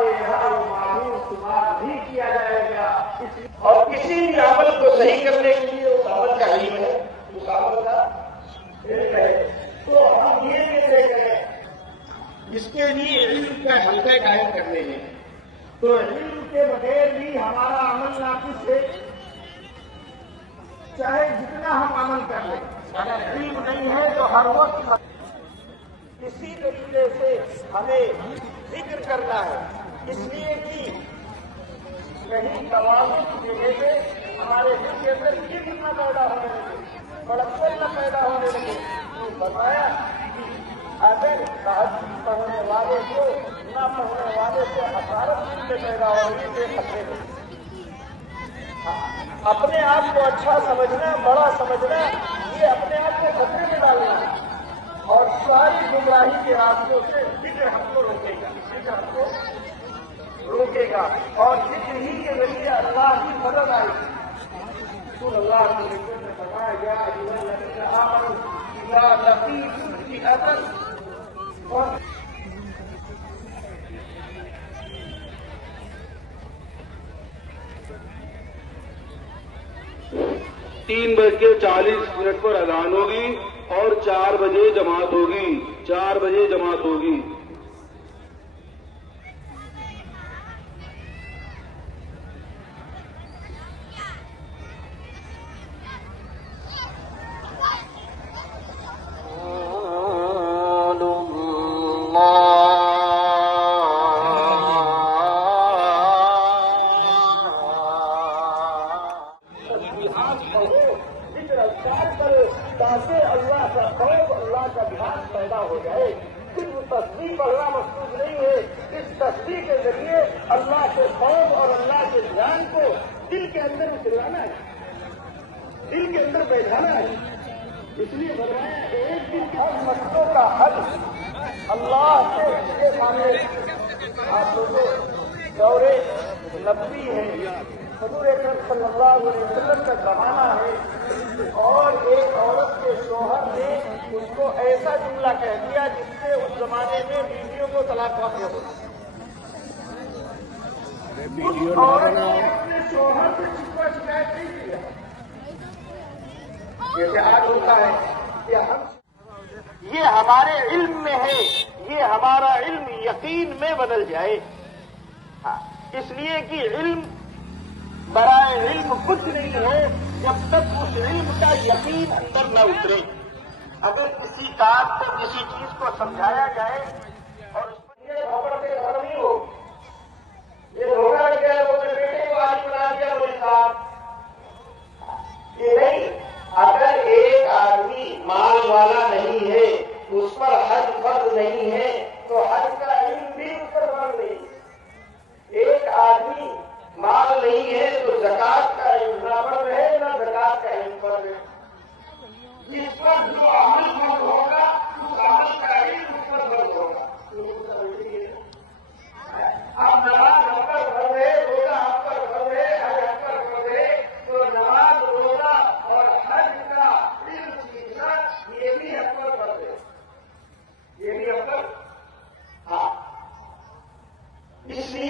معلوم شمار بھی کیا جائے گا. اور کسی بھی عمل کو صحیح کرنے کے لیے اس عمل کا علم ہے، اس عمل کا علم ہے. تو ہم یہ کیسے کریں؟ اس کے لیے علم کا حلقہ قائم کرنے ہیں. تو علم کے بغیر بھی ہمارا عمل ناقص ہے، چاہے جتنا ہم عمل کر لیں. اگر علم نہیں ہے تو ہر وقت اسی طریقے سے ہمیں ذکر کرنا ہے، اس لیے کہ کہیں توازن کی جگہ پہ ہمارے دل کے اندر علم نہ پیدا ہونے لگے، بڑکپن نہ پیدا ہونے لگے. بتایا اگر تہجد پڑھنے والے کو نہ پڑھنے والے سے حقارت دل میں پیدا ہوگی تو خطرے میں. اپنے آپ کو اچھا سمجھنا، بڑا سمجھنا، یہ اپنے آپ کو خطرے میں ڈالنا ہے. اور ساری گمراہی کے راستوں سے ذکر ہم کو روکے گا، ذکر ہم کو روکے گا. اور ذکر ہی کے ذریعے اللہ کی مدد آئے گی. رسول اللہ صلی اللہ علیہ وسلم نے فرمایا یا ایھا الذین آمنوا اذا لقیتم فئۃ. اور 3:40 پر اذان ہوگی اور 4 بجے جماعت ہوگی. 4 بجے جماعت ہوگی. تاکہ اللہ کا خوف، اللہ کا دھیان پیدا ہو جائے. صرف تصویر پڑھنا مقصود نہیں ہے، اس تصویر کے ذریعے اللہ کے خوف اور اللہ کے دھیان کو دل کے اندر اتروانا ہے، دل کے اندر بیٹھانا ہے. اس لیے فرمایا ایک دن ہر مسئلوں کا حل اللہ سے یہ مانگے. آپ لوگوں دورے نبوی ہے، حضور اکرم صلی اللہ علیہ وسلم کا زمانہ ہے، اور ایک عورت کے شوہر نے اس کو ایسا جملہ کہہ دیا جس سے اس زمانے میں بیویوں کو طلاق واقع ہو. اس عورت نے اپنے شوہر سے شکایت نہیں کیا جیسے آج ہوتا ہے. یہ ہمارے علم میں ہے، یہ ہمارا علم یقین میں بدل جائے. اس لیے کہ علم برائے علم کچھ نہیں ہے جب تک اس علم کا یقین اندر نہ اترے. اگر کسی کام کو، کسی چیز کو سمجھایا جائے اور اس پر یہ خبر کے گھر نہیں ہو، یہ دھوکہ لگ گیا وہ اپنے بیٹے کو آج بنا دیا کوئی صاحب، یہ نہیں. اگر ایک آدمی مال والا نہیں ہے، اس پر حج فرض نہیں ہے، تو حج کا علم بھی اس پر فرض نہیں. ایک آدمی مال نہیں ہے تو زکات کا علم نہ فرض ہے، نہ زکات کا علم فرض ہے. جس پر جو عمل فرض ہوگا اس عمل کا علم اس پر فرض ہوگا. اب نماز ہم پر فرض ہے، روزہ ہم پر فرض ہے، حج ہم پر فرض ہے، تو نماز، روزہ اور حج کا علم سیکھنا یہ بھی ہم پر فرض ہے، یہ بھی ہم پر. ہاں، اس لیے